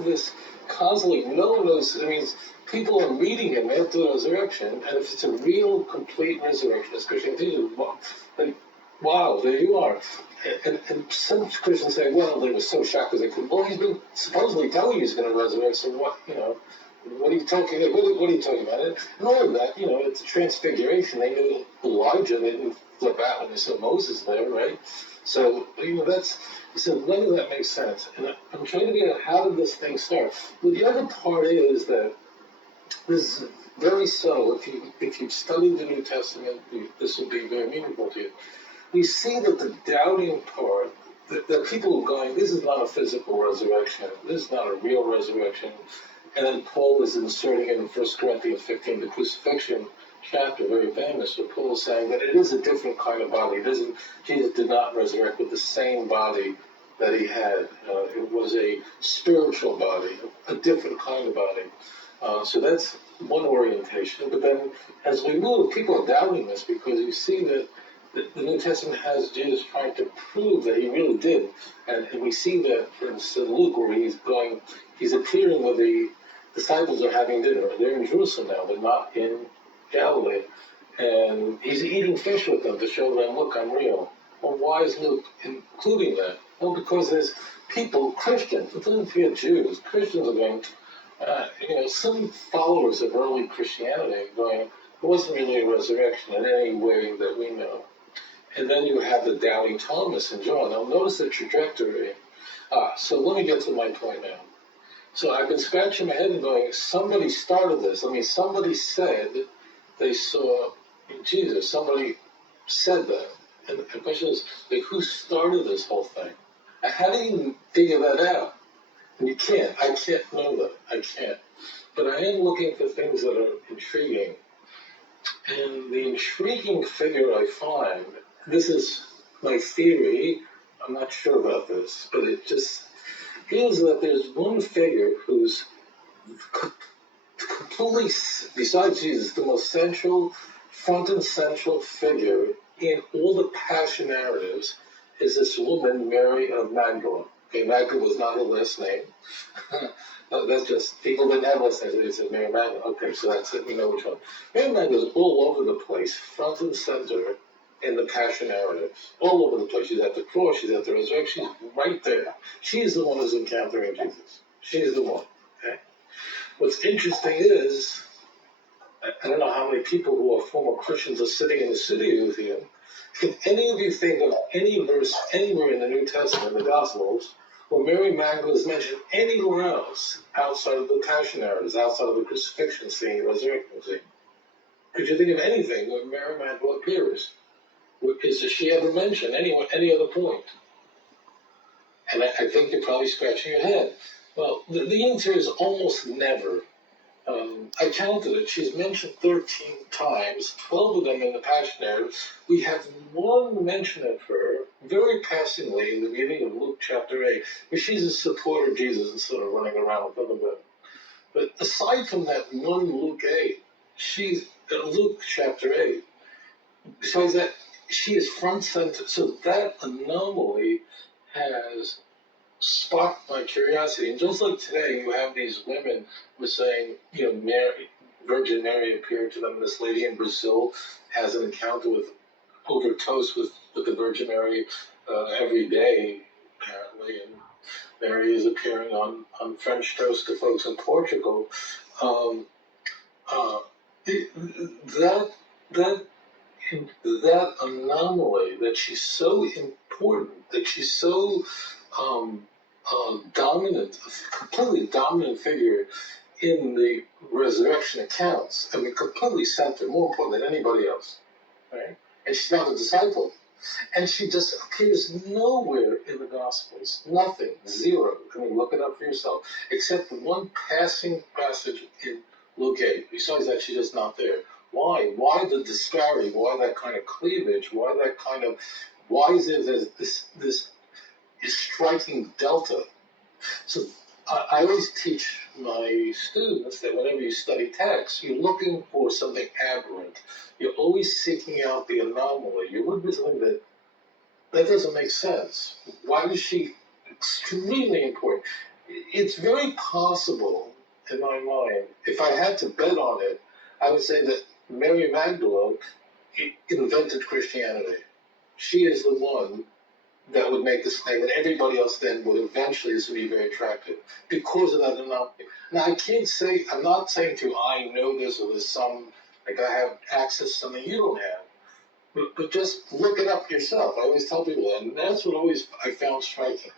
of this constantly, no one knows, I mean, people are reading him after the resurrection, and if it's a real, complete resurrection, as Christian teaches, then wow, there you are. And some Christians say, well, they were so shocked because they couldn't. Well, he's been supposedly telling you he's going to resurrect, so what, what are you talking about? What are you talking about? And all of that, it's a transfiguration. They knew Elijah, they didn't flip out when they saw Moses there, right? So, so none of that makes sense. And I'm trying to get at how did this thing start? Well, the other part is that this is very subtle. If you've studied the New Testament, this will be very meaningful to you. We see that the doubting part, that people are going, this is not a physical resurrection. This is not a real resurrection. And then Paul is inserting in 1 Corinthians 15, the crucifixion chapter, very famous, where Paul is saying that it is a different kind of body. Jesus did not resurrect with the same body that he had. It was a spiritual body, a different kind of body. So that's one orientation. But then as we move, people are doubting this because you see that the New Testament has Jesus trying to prove that he really did. And we see that, for instance, in Luke, where he's appearing with the disciples are having dinner. They're in Jerusalem now. They're not in Galilee. And he's eating fish with them to show them, look, I'm real. Well, why is Luke including that? Well, because there's people, Christians, it doesn't forget Jews, Christians are going, some followers of early Christianity are going, it wasn't really a resurrection in any way that we know. And then you have the doubting Thomas and John. Now, notice the trajectory. So let me get to my point now. So I've been scratching my head and going, somebody started this. I mean, somebody said they saw Jesus. Somebody said that. And the question is, who started this whole thing? How do you figure that out? And you can't. I can't know that. I can't. But I am looking for things that are intriguing. And the intriguing figure I find, this is my theory, I'm not sure about this, but it just is that there's one figure who's completely, besides Jesus, the most central, front and central figure in all the passion narratives is this woman, Mary of Magdala. Okay, Magdala was not her last name. That's just, people didn't have last names, they said Mary Magdala. Okay, so that's it, we know which one. Mary Magdala is all over the place, front and center in the passion narratives. All over the place. She's at the cross, she's at the resurrection, she's right there. She's the one who's encountering Jesus. She's the one. Okay? What's interesting is, I don't know how many people who are former Christians are sitting in the studio with you. Can any of you think of any verse anywhere in the New Testament, the Gospels, where Mary Magdalene is mentioned anywhere else outside of the passion narratives, outside of the crucifixion scene, resurrection scene? Could you think of anything where Mary Magdalene appears? Does she ever mention any other point? And I think you're probably scratching your head. Well, the answer is almost never. I counted it. She's mentioned 13 times, 12 of them in the Passion narrative. We have one mention of her, very passingly, in the beginning of Luke chapter 8, where she's a supporter of Jesus and sort of running around with them a bit. But aside from that one Luke 8, she's Luke chapter 8. Besides that, she is front center. So that anomaly has sparked my curiosity. And just like today, you have these women who are saying, Virgin Mary appeared to them. This lady in Brazil has an encounter over toast with the Virgin Mary every day, apparently. And Mary is appearing on French toast to folks in Portugal. That anomaly, that she's so important, that she's so dominant, a completely dominant figure in the resurrection accounts. I mean, completely centered, more important than anybody else, right? And she's not a disciple. And she just appears nowhere in the Gospels. Nothing. Zero. I mean, look it up for yourself. Except one passing passage in Luke 8. Besides that, she's just not there. Why? Why the disparity? Why that kind of cleavage? Why is there this striking delta? So I always teach my students that whenever you study text, you're looking for something aberrant. You're always seeking out the anomaly. You're looking for something that doesn't make sense. Why is she extremely important? It's very possible, in my mind, if I had to bet on it, I would say that Mary Magdalene invented Christianity. She is the one that would make this claim, and everybody else then would eventually this would be very attractive because of that anomaly. Now I can't say, I'm not saying to you, I know this or there's some, like I have access to something you don't have. But just look it up yourself. I always tell people that, and that's what always I found striking.